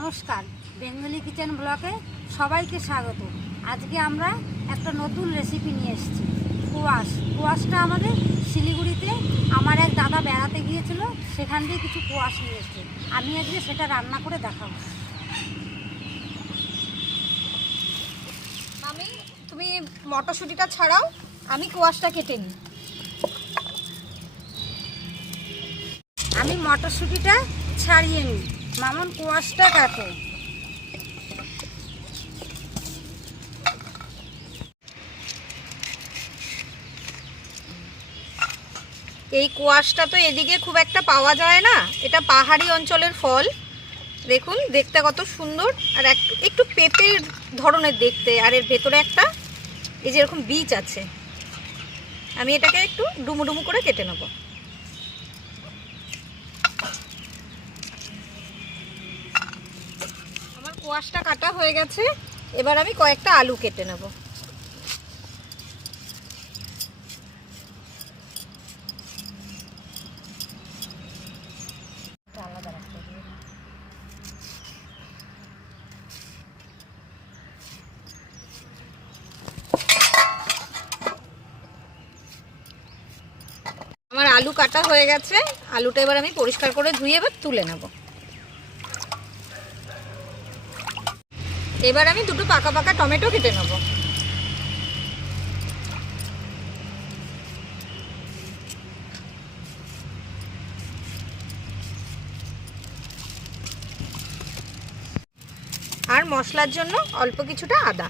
নমস্কার। Bengali kitchen ব্লকে সবাইকে স্বাগত। আজকে আমরা একটা নতুন রেসিপি নিয়ে এসেছি কুয়াশ। কুয়াশটা আমাদের শিলিগুড়িতে আমার এক দাদা বেড়াতে গিয়েছিল সেখান দিয়ে কিছু কুয়াশ নিয়ে এসছে। আমি আজকে সেটা রান্না করে দেখাবো। আমি তুমি মটরশুঁটিটা ছাড়াও আমি কোয়াশটা কেটে নিই। আমি মটরশুঁটিটা ছাড়িয়ে নিই। মামন, কুয়াশটা কাটে। এই কোয়াশটা তো এদিকে খুব একটা পাওয়া যায় না। এটা পাহাড়ি অঞ্চলের ফল। দেখুন, দেখতে কত সুন্দর। আর একটু পেঁপের ধরনের দেখতে। আর এর ভেতরে একটা, এই যে এরকম বীজ আছে। আমি এটাকে একটু ডুমু ডুমু করে কেটে নেব। আমার কোয়াশটা কাটা হয়ে গেছে। এবার আমি কয়েকটা আলু কেটে নেব। আমার আলু কাটা হয়ে গেছে। আলুটা এবার আমি পরিষ্কার করে ধুয়ে এবার তুলে নেব। এবার আমি দুটো পাকা পাকা টমেটো কেটে নেব। আর মশলার জন্য অল্প কিছুটা আদা।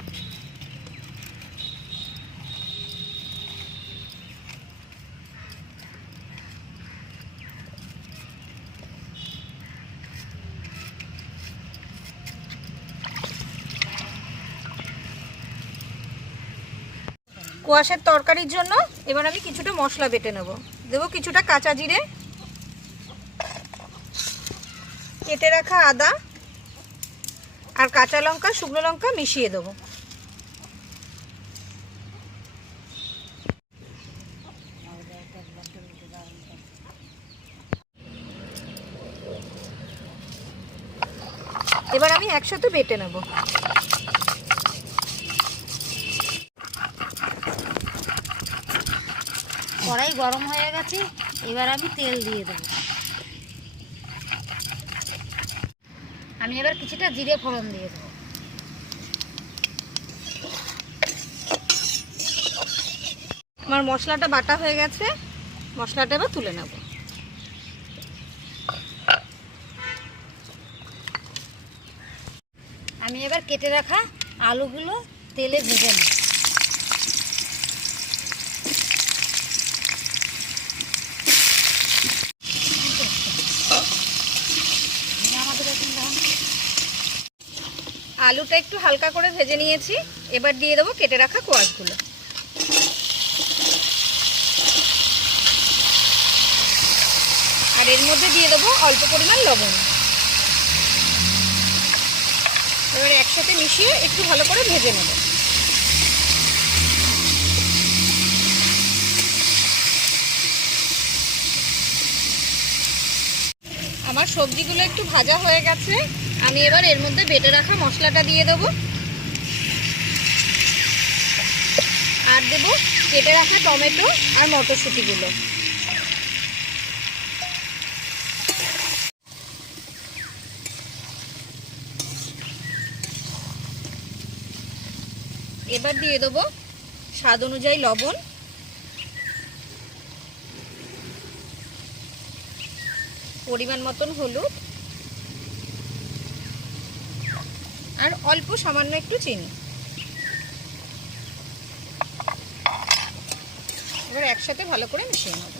কোয়াশের তরকারির জন্য এবার আমি কিছুটা মশলা বেটে নেব। দেবো কিছুটা কাঁচা জিরে, কেটে রাখা আদা, আর কাঁচা লঙ্কা, শুকনো লঙ্কা মিশিয়ে দেবো। এবার আমি একসাথে বেটে নেব। কড়াই গরম হয়ে গেছে, এবার আমি তেল দিয়ে দেবো। আমি এবার কিছুটা জিরে ফোড়ন দিয়ে দেবো। আমার মশলাটা বাটা হয়ে গেছে, মশলাটা এবার তুলে নেব। আমি এবার কেটে রাখা আলুগুলো তেলে ভেজে নেব। আলুটা একটু হালকা করে ভেজে নিয়েছি। এবার দিয়ে দেবো কেটে রাখা কোয়াশগুলো। আর এর মধ্যে দিয়ে দেবো অল্প পরিমাণ লবণ। এবার একসাথে মিশিয়ে একটু ভালো করে ভেজে নেব। আমার সবজিগুলো একটু ভাজা হয়ে গেছে। আমি এবার এর মধ্যে বেটে রাখা মশলাটা দিয়ে দেবো। আর দেবো কেটে রাখা টমেটো আর মটরশুঁটিগুলো। এবার দিয়ে দেবো স্বাদ অনুযায়ী লবণ। পরিমাণ মতন হলুদ। আর অল্প সামান্য একটু চিনি। এবার একসাথে ভালো করে মিশিয়ে নেব।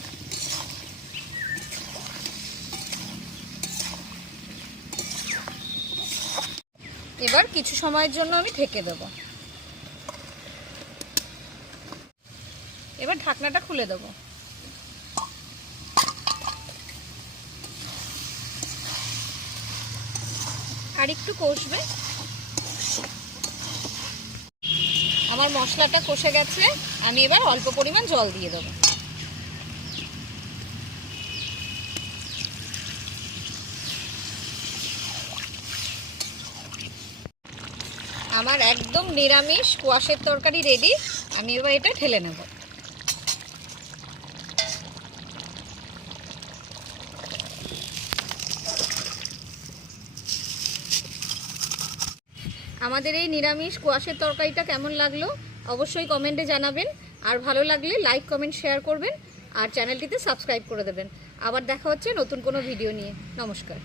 এবার কিছু সময়ের জন্য আমি ঢেকে দেবো। এবার ঢাকনাটা খুলে দেবো। আর একটু কষবে। আমার মশলাটা কষে গেছে, আমি এবার অল্প পরিমাণ জল দিয়ে দেবো। আমার একদম নিরামিষ, কোয়াশের তরকারি রেডি আমি এবার এটা ঢেলে নেব। আমাদের এই নিরামিষ কোয়াশের তরকারিটা কেমন লাগল অবশ্যই কমেন্টে জানাবেন। আর ভালো লাগলে লাইক, কমেন্ট, শেয়ার করবেন। আর চ্যানেলটিতে সাবস্ক্রাইব করে দেবেন। আবার দেখা হচ্ছে নতুন কোনো ভিডিও নিয়ে। নমস্কার।